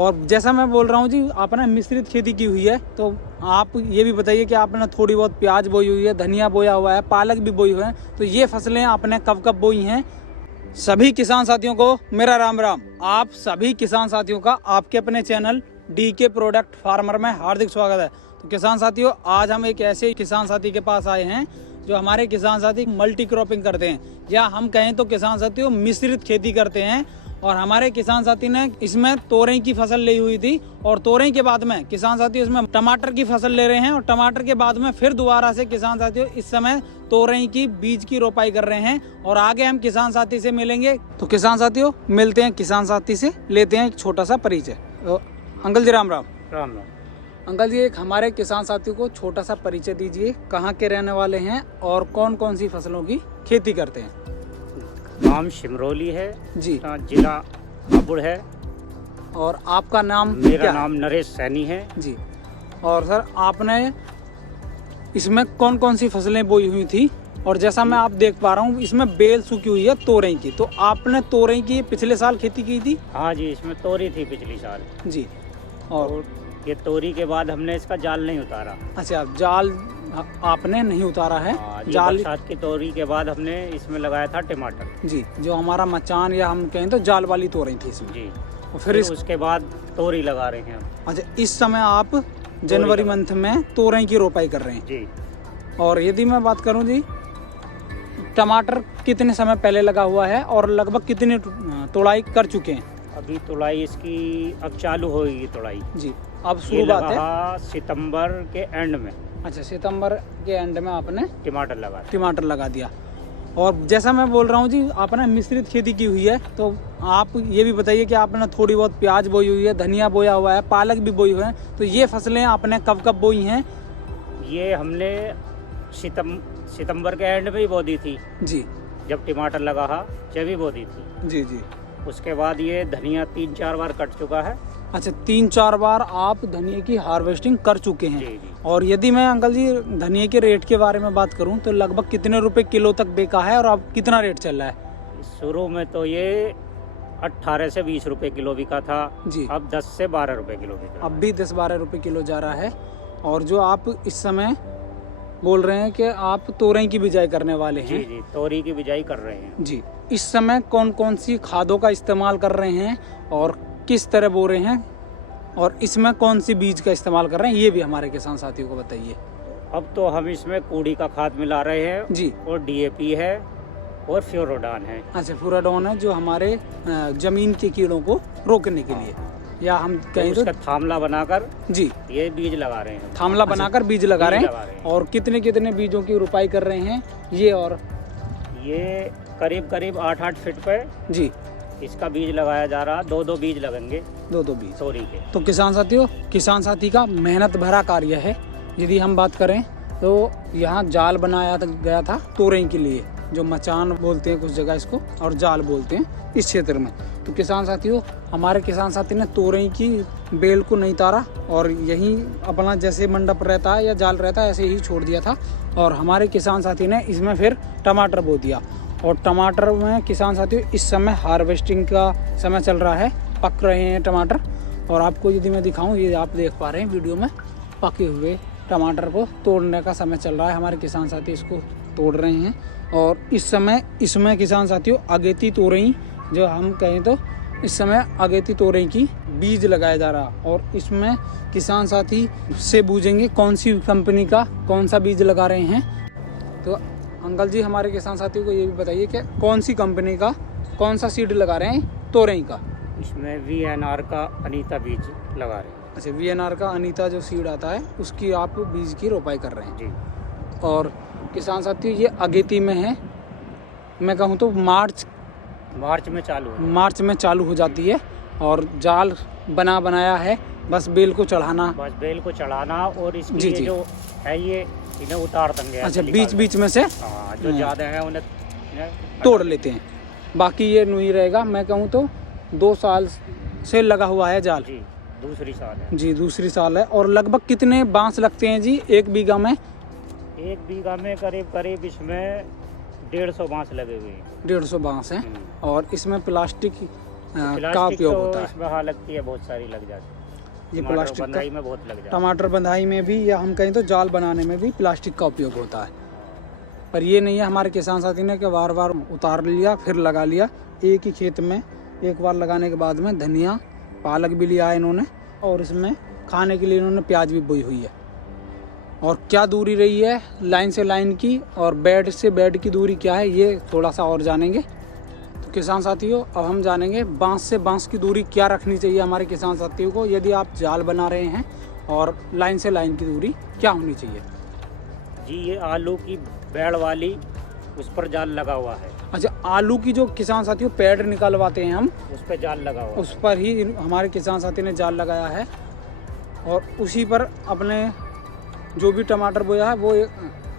और जैसा मैं बोल रहा हूँ जी, आपने मिश्रित खेती की हुई है, तो आप ये भी बताइए कि आपने थोड़ी बहुत प्याज बोई हुई है, धनिया बोया हुआ है, पालक भी बोई हुई है, तो ये फसलें आपने कब कब बोई हैं? सभी किसान साथियों को मेरा राम राम। आप सभी किसान साथियों का आपके अपने चैनल DK प्रोडक्ट फार्मर में हार्दिक स्वागत है। तो किसान साथियों, आज हम एक ऐसे किसान साथी के पास आए हैं जो हमारे किसान साथी मल्टी क्रॉपिंग करते हैं, या हम कहें तो किसान साथियों मिश्रित खेती करते हैं। और हमारे किसान साथी ने इसमें तोरई की फसल ली हुई थी, और तोरई के बाद में किसान साथियों इसमें टमाटर की फसल ले रहे हैं, और टमाटर के बाद में फिर दोबारा से किसान साथियों इस समय तोरई की बीज की रोपाई कर रहे हैं। और आगे हम किसान साथी से मिलेंगे। तो किसान साथियों मिलते हैं, किसान साथी से लेते हैं एक छोटा सा परिचय। अंकल जी राम राम। राम राम। अंकल जी, एक हमारे किसान साथियों को छोटा सा परिचय दीजिए, कहाँ के रहने वाले हैं और कौन कौन सी फसलों की खेती करते हैं? नाम शिमरोली है जी, जिला हापुड़ है। और आपका नाम? मेरा नाम नरेश सैनी है जी। और सर, आपने इसमें कौन कौन सी फसलें बोई हुई थी? और जैसा मैं आप देख पा रहा हूँ इसमें बेल सूखी हुई है तोरई की, तो आपने तोरई की पिछले साल खेती की थी? हाँ जी, इसमें तोरी थी पिछली साल जी। और ये तोरी के बाद हमने इसका जाल नहीं उतारा। अच्छा, जाल आपने नहीं उतारा है? जाल बरसात की तोरी के बाद हमने इसमें लगाया था टमाटर जी, जो हमारा मचान या हम कहें तो जाल वाली तोरई थी इसमें जी। और फिर उसके बाद तोरी लगा रहे हैं। अच्छा, इस समय आप जनवरी मंथ में तोरई की रोपाई कर रहे हैं जी। और यदि मैं बात करूं जी, टमाटर कितने समय पहले लगा हुआ है और लगभग कितनी तोड़ाई कर चुके हैं? अभी तोड़ाई इसकी अब चालू होगी तोड़ाई जी। अब शुरुआत है सितंबर के एंड में। अच्छा, सितंबर के एंड में आपने टमाटर लगा दिया। और जैसा मैं बोल रहा हूँ जी, आपने मिश्रित खेती की हुई है, तो आप ये भी बताइए कि आपने थोड़ी बहुत प्याज बोई हुई है, धनिया बोया हुआ है, पालक भी बोई हुई है, तो ये फसलें आपने कब कब बोई हैं? ये हमने सितंबर के एंड में ही बो दी थी जी, जब टमाटर लगा था जब बो दी थी जी जी। उसके बाद ये धनिया 3-4 बार कट चुका है। अच्छा, 3-4 बार आप धनिया की हार्वेस्टिंग कर चुके हैं। जी जी। और यदि मैं अंकल जी धनिया के रेट के बारे में बात करूं तो लगभग कितने रुपए किलो तक बेचा है और अब कितना रेट चल रहा है? शुरू में तो ये 18 से 20 रुपए किलो बिका था जी। अब 10 से 12 रुपए किलो बिका। अब भी 10-12 रुपए किलो जा रहा है। और जो आप इस समय बोल रहे हैं कि आप तोरई की बिजाई करने वाले हैं? जी जी, तोरी की बिजाई कर रहे हैं जी। इस समय कौन कौन सी खादों का इस्तेमाल कर रहे हैं और किस तरह बो रहे हैं, और इसमें कौन सी बीज का इस्तेमाल कर रहे हैं, ये भी हमारे किसान साथियों को बताइए। अब तो हम इसमें कूड़ी का खाद मिला रहे हैं जी, और DAP है और फ्लोरोडान है। अच्छा, फ्लोरोडान है जो हमारे जमीन के कीड़ों को रोकने के लिए, या हम कहें तो थामला बनाकर जी ये बीज लगा रहे हैं। थामला बनाकर बीज लगा रहे हैं। और कितने कितने बीजों की रोपाई कर रहे हैं ये? और ये करीब 8-8 फीट पे जी इसका बीज लगाया जा रहा। 2-2 बीज लगेंगे, 2-2 बीज तोरी के। तो किसान साथियों, किसान साथी का मेहनत भरा कार्य है। यदि हम बात करें तो यहाँ जाल बनाया गया था तोरई के लिए, जो मचान बोलते हैं कुछ जगह इसको, और जाल बोलते हैं इस क्षेत्र में। तो किसान साथियों, हमारे किसान साथी ने तोरई की बेल को नहीं तारा और यहीं अपना जैसे मंडप रहता है या जाल रहता है ऐसे ही छोड़ दिया था। और हमारे किसान साथी ने इसमें फिर टमाटर बो दिया। और टमाटर में किसान साथियों इस समय हार्वेस्टिंग का समय चल रहा है, पक रहे हैं टमाटर। और आपको यदि मैं दिखाऊं, ये आप देख पा रहे हैं वीडियो में, पके हुए टमाटर को तोड़ने का समय चल रहा है। हमारे किसान साथी इसको तोड़ रहे हैं। और इस समय इसमें किसान साथियों अगेती तोरई, जो हम कहें तो इस समय अगेती तोरई की बीज लगाया जा रहा। और इसमें किसान साथी से पूछेंगे कौन सी कंपनी का कौन सा बीज लगा रहे हैं। तो अंकल जी, हमारे किसान साथियों को ये भी बताइए कि कौन सी कंपनी का कौन सा सीड लगा रहे हैं तोरई का? इसमें VNR का अनीता बीज लगा रहे हैं। अच्छा, VNR का अनीता जो सीड आता है उसकी आप बीज की रोपाई कर रहे हैं जी। और किसान साथियों ये अगेती में है, मैं कहूँ तो मार्च में चालू हो जाती है। और जाल बनाया है, बस बेल को चढ़ाना और इसकी जी, जो है ये इन्हें उतार देंगे। अच्छा, बीच में से जो ज़्यादा है उन्हें तोड़ लेते हैं, बाकी ये नहीं रहेगा। मैं कहूँ तो 2 साल से लगा हुआ है जाल जी। दूसरी साल है। और लगभग कितने बांस लगते हैं जी 1 बीघा में? 1 बीघा में करीब इसमें 150 बांस लगे हुए हैं। 150 बांस हैं। और इसमें प्लास्टिक का उपयोग होता है। इसमें हाँ लगती है, बहुत सारी लग जाती है। ये टमाटर प्लास्टिक बंधाई में बहुत लग जाती है। टमाटर बंधाई में भी, या हम कहें तो जाल बनाने में भी प्लास्टिक का उपयोग होता है। पर ये नहीं है हमारे किसान साथी ने कि बार बार उतार लिया फिर लगा लिया। एक ही खेत में एक बार लगाने के बाद में धनिया पालक भी लिया है इन्होंने, और इसमें खाने के लिए इन्होंने प्याज भी बोई हुई है। और क्या दूरी रही है लाइन से लाइन की और बेड से बेड की दूरी क्या है, ये थोड़ा सा और जानेंगे। तो किसान साथियों, अब हम जानेंगे बांस से बांस की दूरी क्या रखनी चाहिए हमारे किसान साथियों को, यदि आप जाल बना रहे हैं, और लाइन से लाइन की दूरी क्या होनी चाहिए। जी, ये आलू की बेड़ वाली, उस पर जाल लगा हुआ है। अच्छा, आलू की जो किसान साथियों पेड़ निकलवाते हैं हम, उस पर जाल लगा हुआ है। उस पर ही हमारे किसान साथी ने जाल लगाया है, और उसी पर अपने जो भी टमाटर बोया है वो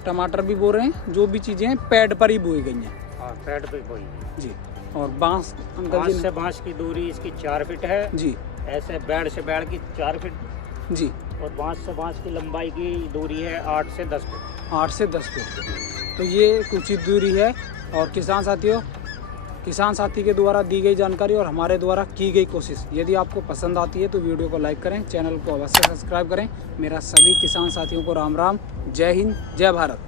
टमाटर भी बो रहे हैं। जो भी चीज़ें हैं पेड़ पर ही बोई गई हैं। हाँ, पेड़ पे बोई जी। और बांस बांस से बांस की दूरी इसकी 4 फीट है जी। ऐसे बेड़ से बेड़ की 4 फीट जी। और बांस से बांस की लंबाई की दूरी है 8 से 10 फीट। 8 से 10 फीट, तो ये कुछ दूरी है। और किसान साथियों, किसान साथी के द्वारा दी गई जानकारी और हमारे द्वारा की गई कोशिश यदि आपको पसंद आती है तो वीडियो को लाइक करें, चैनल को अवश्य सब्सक्राइब करें। मेरा सभी किसान साथियों को राम राम, जय हिंद, जय भारत।